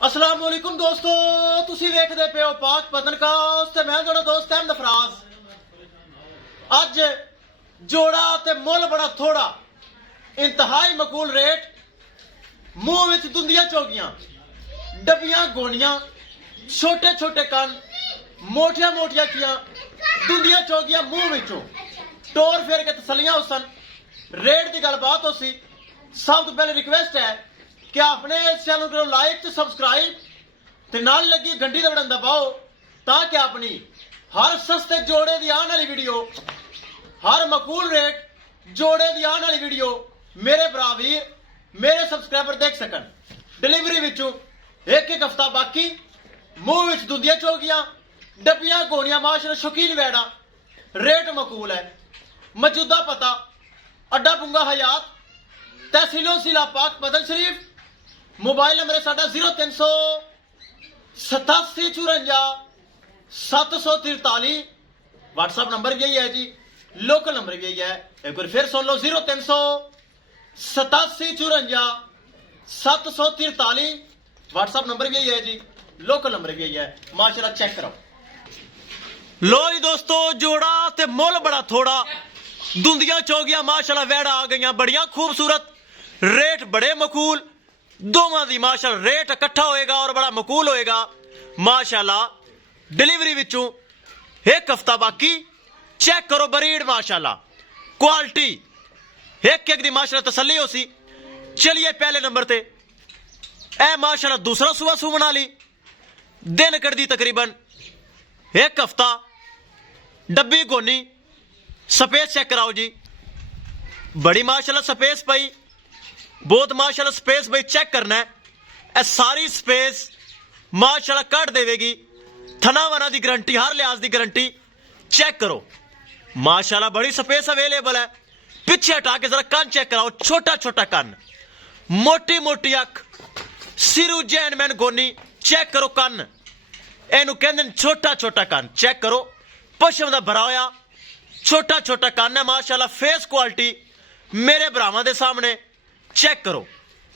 अस्सलाम वालेकुम दोस्तों, तुसी वेखदे पे हो पाक पतनकास्ट ते मैं तुहाडा दोस्त अहमद फराज। अज जोड़ा ते मुल बड़ा थोड़ा, इंतहाई मकूल रेट, मुंह विच दुंदियां चौगियां, डबियां गोनियां, छोटे छोटे कन, मोटियां मोटियां अखियां, दुंदियां चौगियां मुंह विचों टोर फेर के तसलियां हुसन। रेट की गलबात हो सी। सब तो पहले रिक्वेस्ट है कि आपने इस चैनल को लाइक ते सब्सक्राइब ते नाल लगी घंटी का बटन दबाओ ताकि अपनी हर सस्ते जोड़े की आने वाली वीडियो, हर मकूल रेट जोड़े की आने वाली वीडियो मेरे बरावीर मेरे सब्सक्राइबर देख सकन। डिलीवरी विचों एक एक हफ्ता बाकी, मुंह विच दुंदियां चौगियां, डबियां गोनियां, माशाअल्लाह शौकीन वैड़ा, रेट मकूल है। मौजूदा पता अड्डा बुंगा हयात, तहसीलो जिला पाक बदन शरीफ। मोबाइल नंबर है साडा 038754 व्हाट्सएप नंबर भी यही है जी, लोकल नंबर भी यही है। एक बार फिर सुन लो, 038754 व्हाट्सएप नंबर भी यही है जी, लोकल नंबर भी यही है। माशाल्लाह चेक करो। लो जी दोस्तों, जोड़ा ते मुल बड़ा थोड़ा, दुंदियां चौगियां माशाल्लाह वैड़ा आ गई, बड़ियां खूबसूरत, रेट बड़े मकूल, दोवां दी माशाल्लाह रेट इकट्ठा होएगा और बड़ा मकूल होएगा माशाल्लाह। डिलीवरी विचों एक हफ्ता बाकी, चेक करो बरीड माशाल्लाह, क्वालिटी एक एक दी माशाल्लाह तसल्ली हो सी। चलिए पहले नंबर ते ए माशाल्लाह दूसरा सुबह सूवन वाली, दिन कटदी तकरीबन एक हफ्ता, डब्बी गोनी, स्पेस चेक कराओ जी, बड़ी माशाल्लाह स्पेस पई, बहुत माशाल्लाह स्पेस भाई चेक करना है। ए सारी स्पेस माशाल्लाह कट देवेगी, थना वना की गारंटी, हर लिहाज की गारंटी। चेक करो माशाल्लाह बड़ी स्पेस अवेलेबल है। पीछे हटा के जरा कान चेक कराओ, छोटा छोटा कान, मोटी मोटी अख, सिरू जैनमैन गोनी, चेक करो कान, एनू कहंदे छोटा छोटा कान। चेक करो पशम दा भरा होया छोटा छोटा कान है माशाल्लाह। फेस क्वालिटी मेरे भरावां दे सामने चेक करो,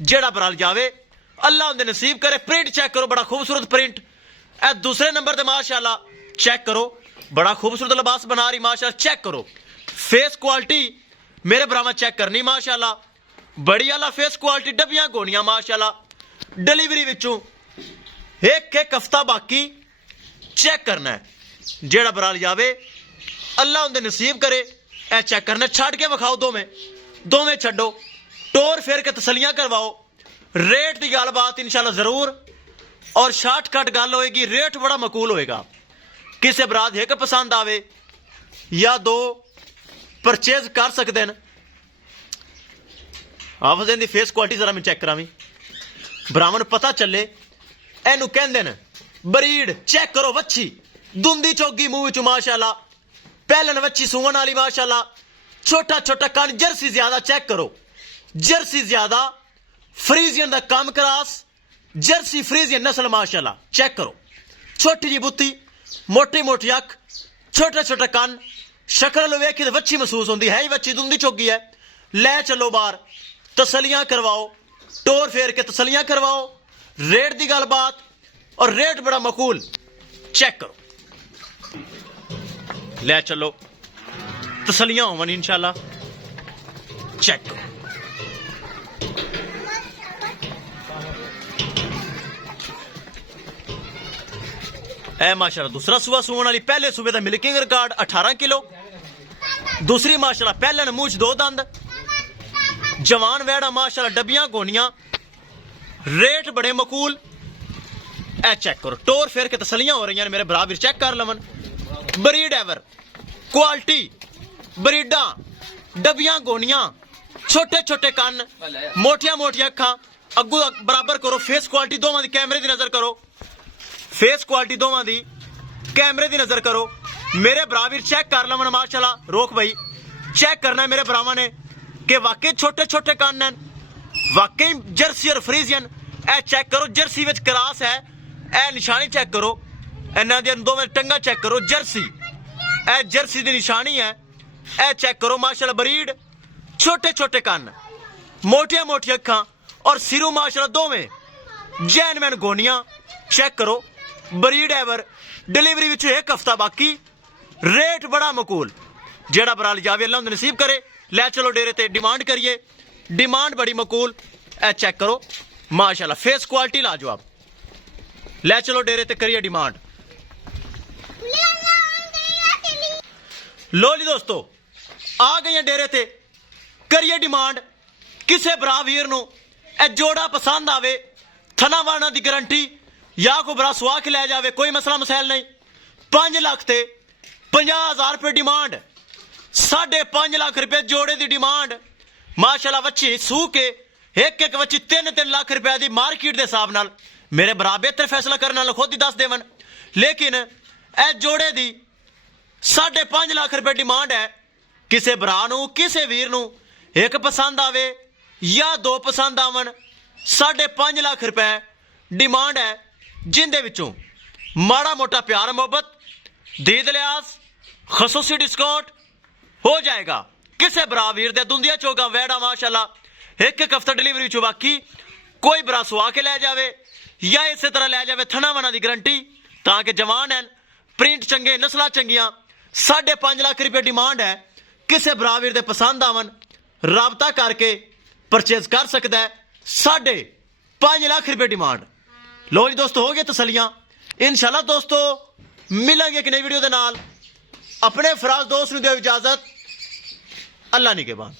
जेड़ा बराल जावे अल्लाह उनके नसीब करे। प्रिंट चेक करो, बड़ा खूबसूरत प्रिंट। ए दूसरे नंबर ते माशाल्लाह चेक करो, बड़ा खूबसूरत लिबास बना रही माशाल्लाह। चेक करो फेस क्वालिटी मेरे भरावां चेक करनी माशाल्लाह, बड़ी आला फेस क्वालिटी, डबियां गोनियां माशाल्लाह। डिलीवरी विचों एक एक हफ्ता बाकी, चेक करना है, जेड़ा बराल जावे अल्लाह उनके नसीब करे। ए चेक करना, छड़ के विखाओ, दोवें छड्डो, टोर फेर के तसलियां करवाओ। रेट की गलबात इंशाल्लाह जरूर और शार्टकट गल होएगी, रेट बड़ा मकूल होएगा। किसी बरात एक पसंद आवे या दो परचेज कर सकते हैं। आप दी फेस क्वालिटी जरा मैं चेक करा, ब्राह्मण पता चले एनू कहंदे न बरीड। चेक करो वच्छी, दुंदी चौगी मुंह विच माशाल्लाह, पहलन वच्छी सूवन वाली माशाल्लाह, छोटा छोटा कान, जर्सी ज्यादा। चेक करो जर्सी ज्यादा, फ्रीजियन दा कम क्रास, जर्सी फ्रीजियन नस्ल माशाल्लाह। चेक करो छोटी जी बुत्ती, मोटी मोटी अख, छोटा छोटा कान, शक्ल वेखी तो वच्छी महसूस होंदी है ही वच्छी, दुंदी चौगी है। ले चलो बाहर, तसलियां करवाओ, टोर फेर के तसलियां करवाओ। रेट की गलबात और रेट बड़ा मकूल, चेक करो, ले चलो तसलियां होवन इंशाल्लाह। चेक करो ए माशाल्लाह दूसरा सुबह सूवन वाली, पहले सुबह का मिल्किंग रिकॉर्ड 18 किलो, दूसरी माशाल्लाह पहले मूंह च 2 दंद, जवान वैड़ा माशाल्लाह, डबियां गोनियां, रेट बड़े मकूल। ए चेक करो, टोर फेर के तसलियां हो रही हैं मेरे बराबर, चेक कर लवन। बरीड एवर क्वालिटी, बरीडा, डबियां गोनियां, छोटे छोटे कान, मोटिया मोटिया अखा, अगू बराबर करो। फेस क्वालिटी दोवां दी कैमरे दी नजर करो, फेस क्वालिटी दोवां दी कैमरे दी नजर करो मेरे बराबर। चेक कर लवन माशाल्लाह। रोक भाई, चेक करना है मेरे भरावां ने कि वाकई छोटे छोटे कान हैं, वाकई जर्सी और फ्रीजियन। ए चेक करो जर्सी विच क्रास है, ए निशानी चेक करो, इन्हां दी दोवें टंगा चेक करो, जर्सी, ए जर्सी दी निशानी है। ए चेक करो माशाल्लाह बरीड, छोटे छोटे कान, मोटिया मोटिया अखा और सिरू माशाल्लाह दोवें ਜੈਨਮੈਨ ਗੋਨੀਆਂ ਚੈੱਕ ਕਰੋ ਬਰੀਡ ਐਵਰ डिलीवरी विच एक हफ्ता बाकी रेट बड़ा मकूल जेड़ा बराल जावे अल्लाह नसीब करे लै चलो डेरे ते डिमांड करिए डिमांड बड़ी मकूल ए चेक करो माशाल्लाह फेस क्वालिटी लाजवाब लै चलो डेरे ते करिए डिमांड लो जी दोस्तों आ गई डेरे ते करिए डिमांड किसे भरा वीर नूं ए जोड़ा पसंद आवे थना वाना दी गारंटी या कोई बड़ा सुहा के लै जावे कोई मसला मसैल नहीं 5 लाख ते 50,000 रुपये डिमांड 5.5 लाख रुपये जोड़े दी डिमांड माशाल्लाह वच्ची सू के एक वच्ची 3-3 लाख रुपए दी मार्केट दे हिसाब नाल मेरे बरा बेहतर फैसला करने वाले खुद ही दस देवन लेकिन ए जोड़े दी 5.5 लाख रुपए डिमांड है किसे भरा नूं किसे वीर नूं एक पसंद आवे या 2 पसंद आवन 5.5 लाख रुपए डिमांड है जिंदे विचों माड़ा मोटा प्यार मोहब्बत दीद लिहाज खसूसी डिस्काउंट हो जाएगा किसे भरा वीर दे दुंदिया चौगा वैड़ा माशाल्लाह एक हफ्ता डिलीवरी चो बाकी कोई भरा सुहा के लै जावे या इस तरह लै जावे थना वना दी गारंटी ताकि जवान हैं प्रिंट चंगे नस्लां चंगियां 5.5 लाख रुपये डिमांड है किसे भरा वीर दे पसंद आवन राबता करके परचेज कर सकता है 5.5 लाख रुपये डिमांड लो जी दोस्तों हो गए तसलियां इंशाल्लाह दोस्तों मिलेंगे एक नई वीडियो दे नाल अपने फराज दोस्त नूं दिओ इजाजत अल्लाह निगहबान।